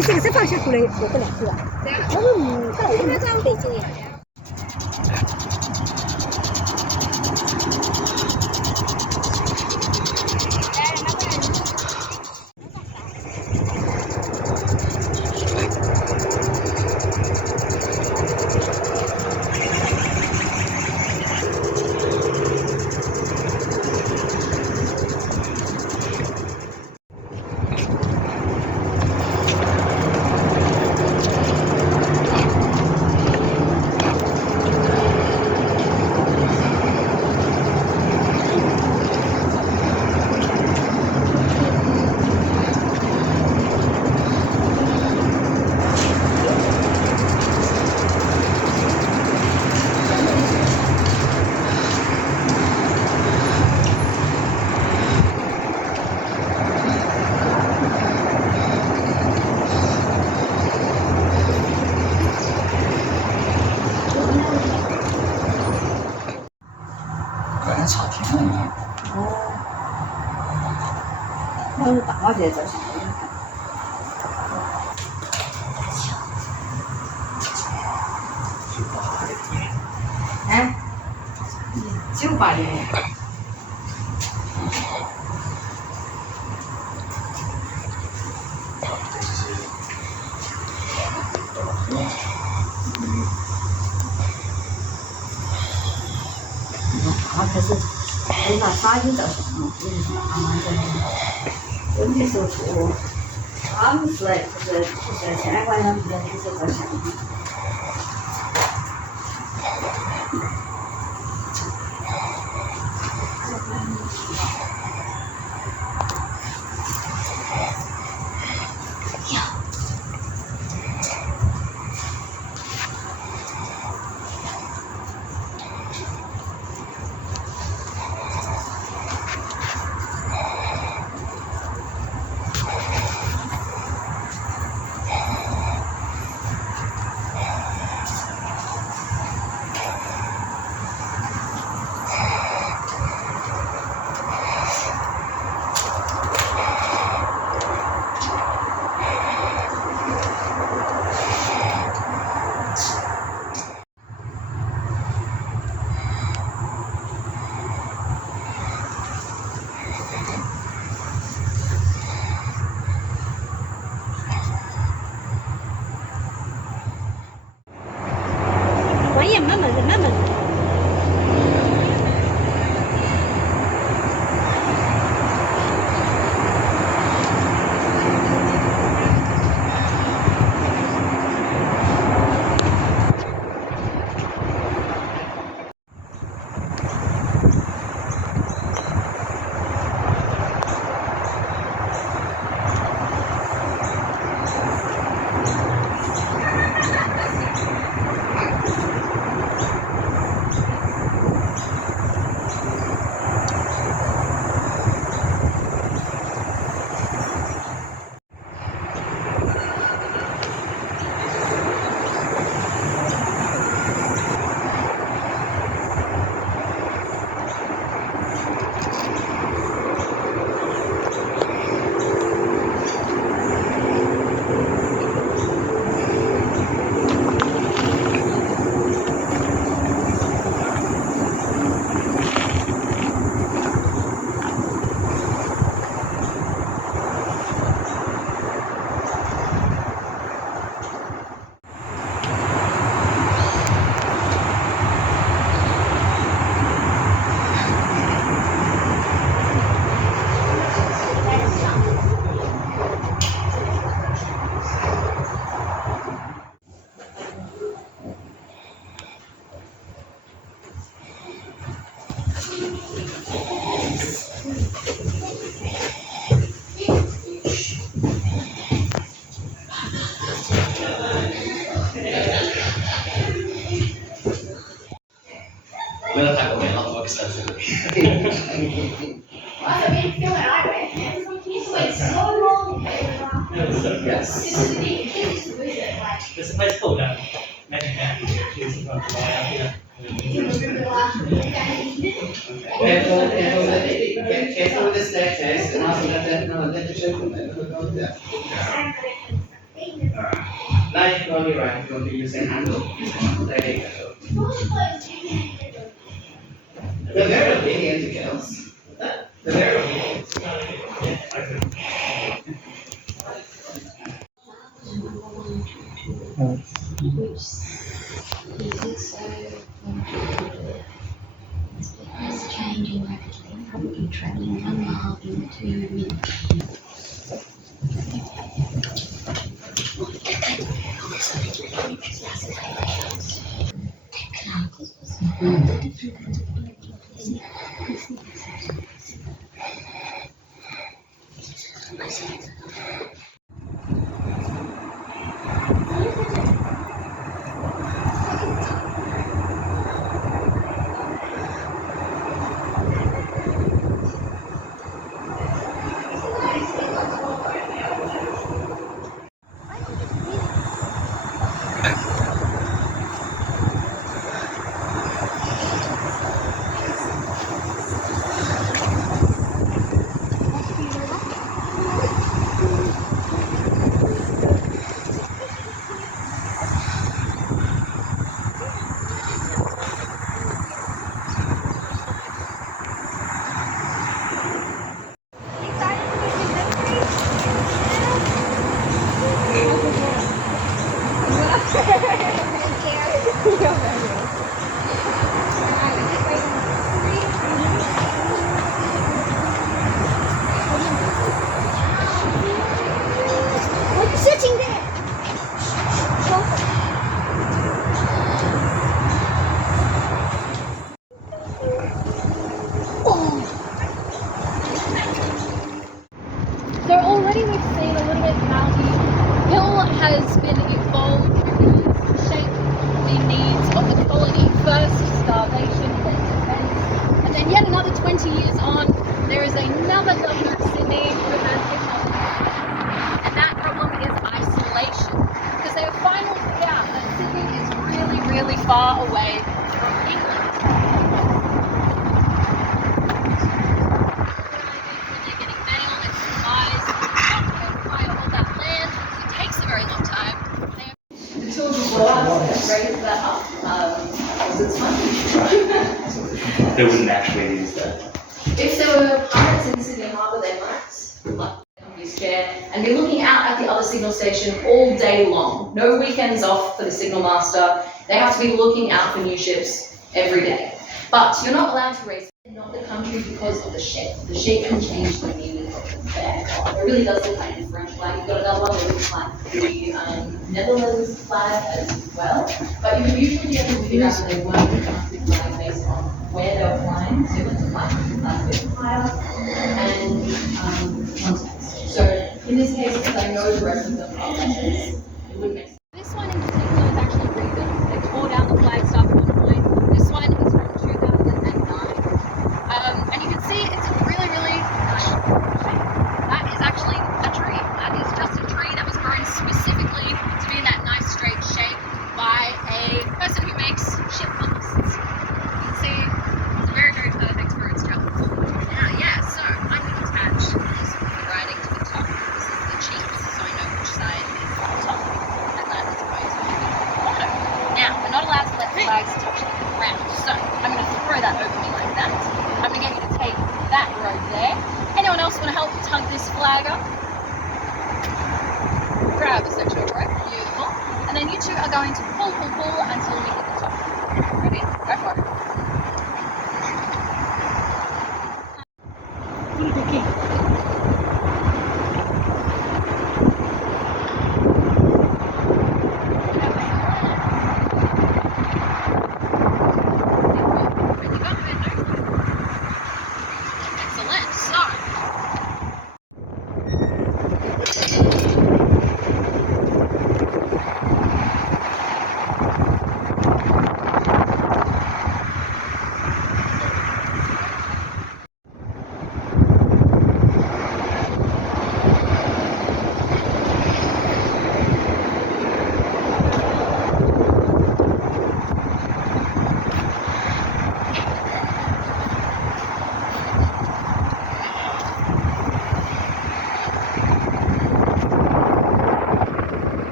这个是放下出来活不了是吧？我们到我们这样北京呀。草田了，你看。哦。那是大花节在上面。哎，18年。他开始拿沙巾照相了，问题说错，他们是现在晚上不是开始照相。我也慢慢的，慢慢的。为了泰国美了多个城市。This is a place called Careful with the staircase, and also let the children go there. only right, you want to use a handle. There you go. The very obedient girls. The very obedient. Which is so it's changing rapidly, probably travelling 1.5 into 2 minutes. Sitting there. So already we've seen a little bit how the hill has been evolved to shape the needs of the colony. First starvation, then defence, and then yet another 20 years on, there is another governor of Sydney who has a problem. And that problem is isolation. Because they have finally figured out that Sydney is really, really far away from England. Until the blowouts raise that up, it's fun. They wouldn't actually use that. If there were pirates in Sydney Harbour, they might, like, be scared and be looking out at the other signal station all day long. No weekends off for the signal master. They have to be looking out for new ships every day. But you're not allowed to raise not the country because of the shape. The shape can change the meaning of the flag. It really does look like the French flag. You've got another one that looks like the Netherlands flag as well. But you would usually be able to figure out that they weren't the country flag based on where they were flying. So you want to fly a bit higher and context. So in this case, because I know the rest of them are letters, it wouldn't make sense. This one in particular is actually rebuilt. They tore down the flagstaff at one point. This one is from 2009. And you can see it's really, really nice shape. That is actually a tree. That is just a tree that was grown specifically to be in that nice straight shape by a person who makes ship masts. You can see it's very, very perfect for its job. Now, yeah, so I'm going to attach this writing to the top. This is the cheeks, so I know which side is the top. And that is going to be the bottom. Now, we're not allowed to let flags touch the ground, so I'm going to throw that over me like that. I'm going to get you to take that rope there. Anyone else want to help tug this flag up? Grab a section of rope, beautiful. And then you two are going to pull, pull, pull until we hit the top. Ready? Go for it. Excellent. So,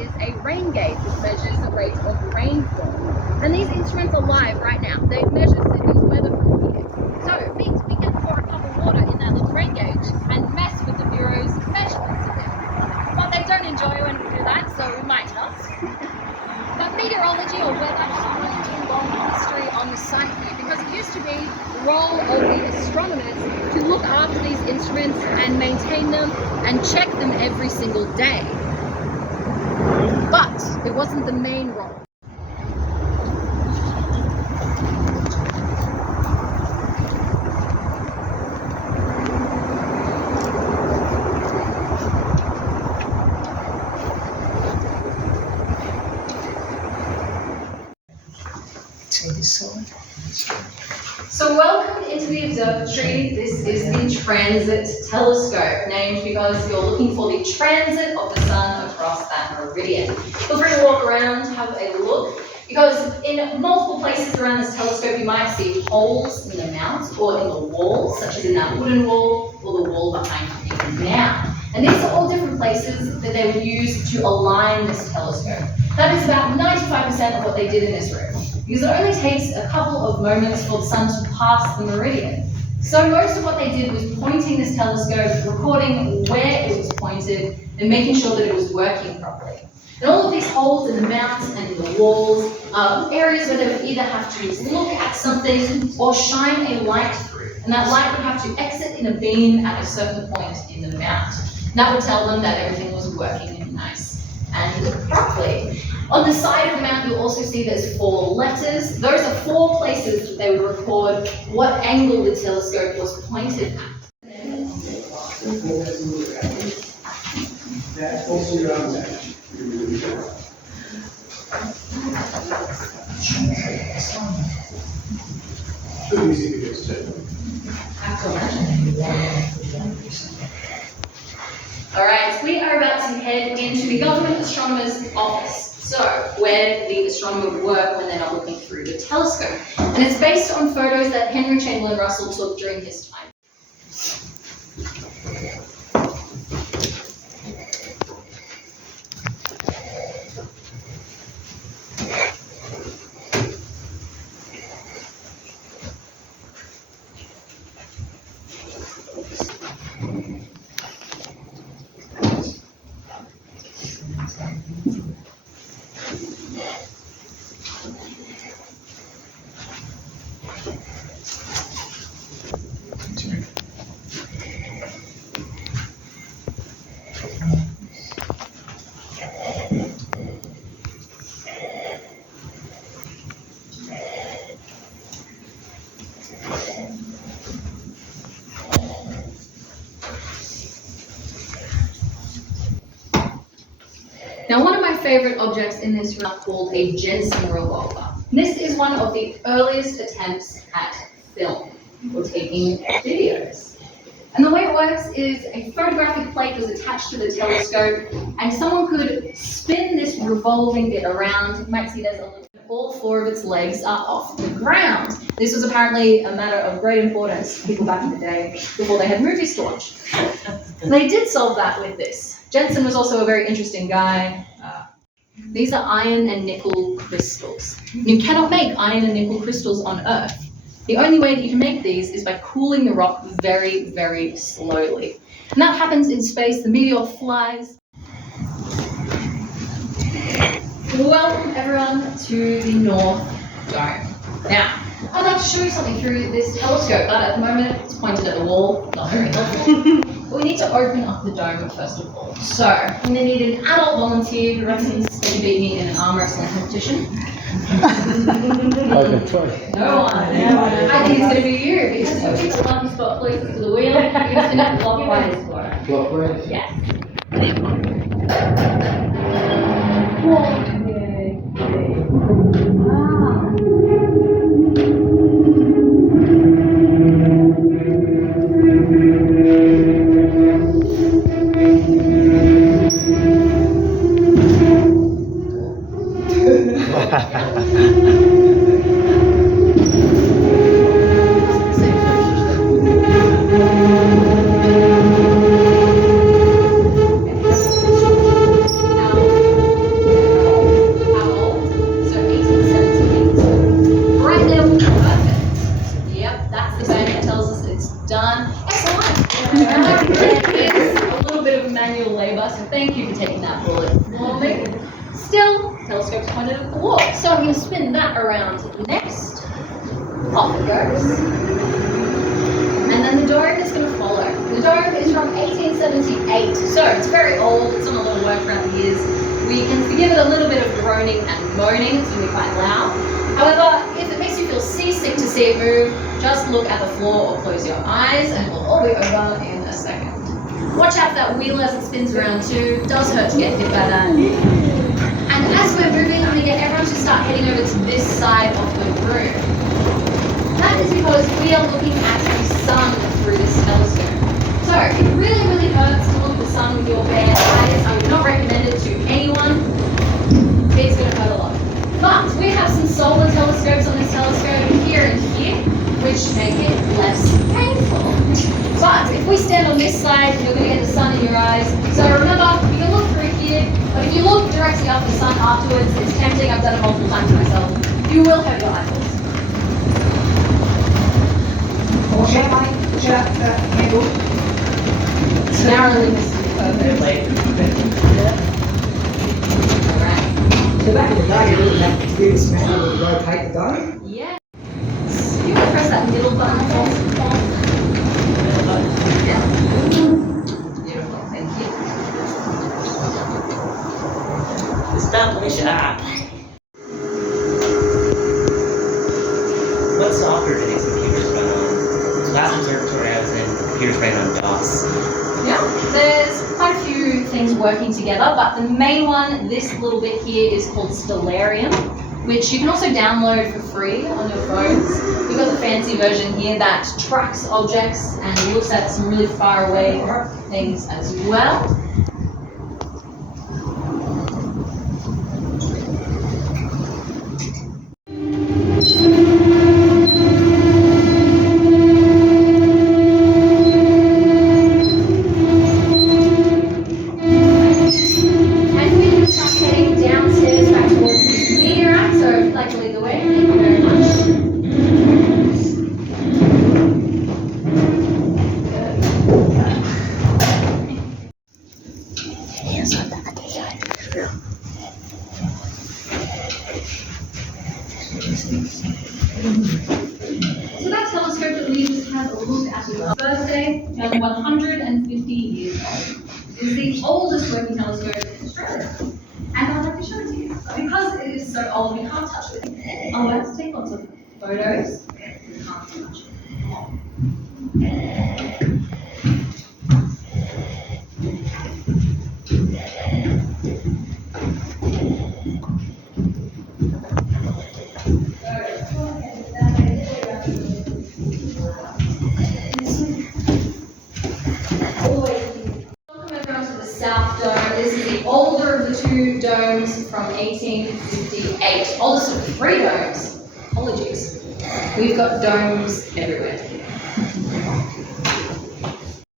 is a rain gauge, which measures the rate of rainfall. And these instruments are live right now. They measure Sydney's weather from here. So it means we can pour a cup of water in that little rain gauge and mess with the Bureau's measurements a bit. But they don't enjoy when we do that, so we might not. But meteorology or weather has a really long history on the site here, because it used to be the role of the astronomers to look after these instruments and maintain them and check them every single day. But it wasn't the main role. So welcome into the observatory. This is the transit telescope, named because you're looking for the transit of the sun across that meridian. Feel free to walk around, have a look, because in multiple places around this telescope you might see holes in the mount or in the walls, such as in that wooden wall or the wall behind you now. And these are all different places that they would use to align this telescope. That is about 95% of what they did in this room, because it only takes a couple of moments for the sun to pass the meridian. So most of what they did was pointing this telescope, recording where it was pointed, and making sure that it was working properly. And all of these holes in the mounts and in the walls are areas where they would either have to look at something or shine a light through. And that light would have to exit in a beam at a certain point in the mount. And that would tell them that everything was working nice and properly. On the side of the mount, you'll also see there's 4 letters. Those are 4 places that they would record what angle the telescope was pointed at. Alright, so we are about to head into the government astronomer's office. So, where the astronomer would work when they're not looking through the telescope. And it's based on photos that Henry Chamberlain Russell took during his time. Now, one of my favorite objects in this room is called a Jensen revolver. This is one of the earliest attempts at film or taking videos. And the way it works is a photographic plate was attached to the telescope, and someone could spin this revolving bit around. You might see there's a little. All 4 of its legs are off the ground. This was apparently a matter of great importance to people back in the day before they had movies to watch. They did solve that with this. Jensen was also a very interesting guy. These are iron and nickel crystals. You cannot make iron and nickel crystals on Earth. The only way that you can make these is by cooling the rock very, very slowly. And that happens in space. The meteor flies. Welcome everyone to the North Dome. Now, I'd like to show you something through this telescope, but at the moment it's pointed at the wall, not very helpful. But we need to open up the dome first of all. So, I'm going to need an adult volunteer who reckons they can beat me in an arm wrestling competition. No one. I think it's going to be you, because you picked the lucky spot closest to the wheel. You're going to spin it clockwise for it. Clockwise? Yes. in that bullet for me. Still, telescope's pointed at the wall. So I'm going to spin that around next. Off it goes. And then the dome is going to follow. The dome is from 1878, so it's very old. It's done a lot of work around the years. We can forgive it a little bit of groaning and moaning. It's going to be quite loud. However, if it makes you feel seasick to see it move, just look at the floor or close your eyes and we'll all be over in a second. Watch out for that wheel as it spins around too. It does hurt to get hit by that. And as we're moving, I'm going to get everyone to start heading over to this side of the room. That is because we are looking at the sun through this telescope. So it really, really hurts to look at the sun with your bare eyes. I would not recommend it to anyone. It's going to hurt a lot. But we have some solar telescopes on this telescope here and here, which make it less painful. But if we stand on this side, you're going to get the sun in your eyes. So remember, you can look through here, but if you look directly up the sun afterwards, it's tempting. I've done it multiple times myself. You will hurt your eyeballs. Narrowly missed it. Perfect. Alright. So back in the day, you really had to do this manual to rotate the dome. Yes. You can press that middle button. Yeah. Beautiful. Thank you. Establish app. What software do these computers run on? Last observatory I was in, computers ran on DOS. Yeah, there's quite a few things working together, but the main one, this little bit here, is called Stellarium, which you can also download for free on your phones. We've got the fancy version here that tracks objects and looks at some really far away things as well. So that telescope that we just had a look at the birthday, 150 years old. It is the oldest working telescope in Australia. And I'd like to show it to you. But because it is so old, we can't touch it. Otherwise, take lots of photos. We can't touch it. South Dome. This is the older of the two domes from 1858. Oldest of the three domes. Apologies. We've got domes everywhere.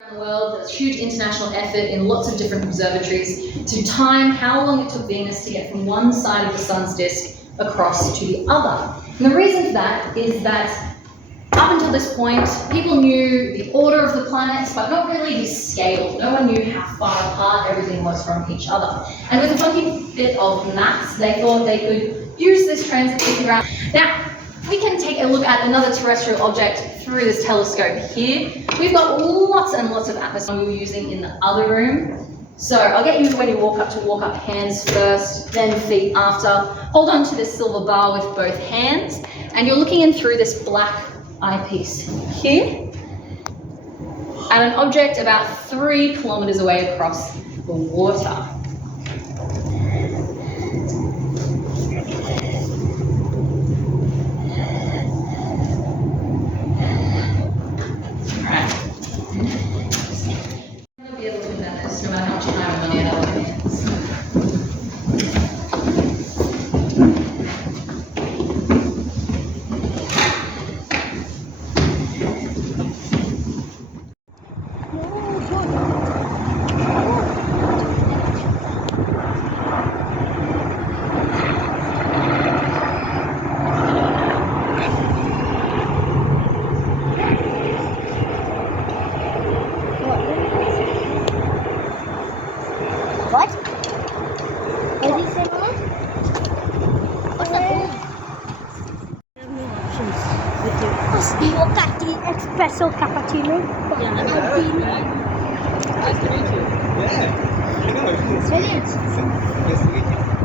Around the world, there's huge international effort in lots of different observatories to time how long it took Venus to get from one side of the sun's disk across to the other. And the reason for that is that up until this point, people knew the order of the planets, but not really the scale. No one knew how far apart everything was from each other. And with a funky bit of maths, they thought they could use this transit to figure out. Now, we can take a look at another terrestrial object through this telescope here. We've got lots and lots of atmosphere we were using in the other room. So I'll get you when you walk up to walk up hands first, then feet after. Hold on to this silver bar with both hands, and you're looking in through this black eyepiece here at an object about 3 kilometers away across the water. Alright. I'll be able to invent this no matter how much time and money I have on my hands. What? the espresso cappuccino. Yeah, Nice nice to meet you. Yeah. I know. Brilliant. Nice to meet you.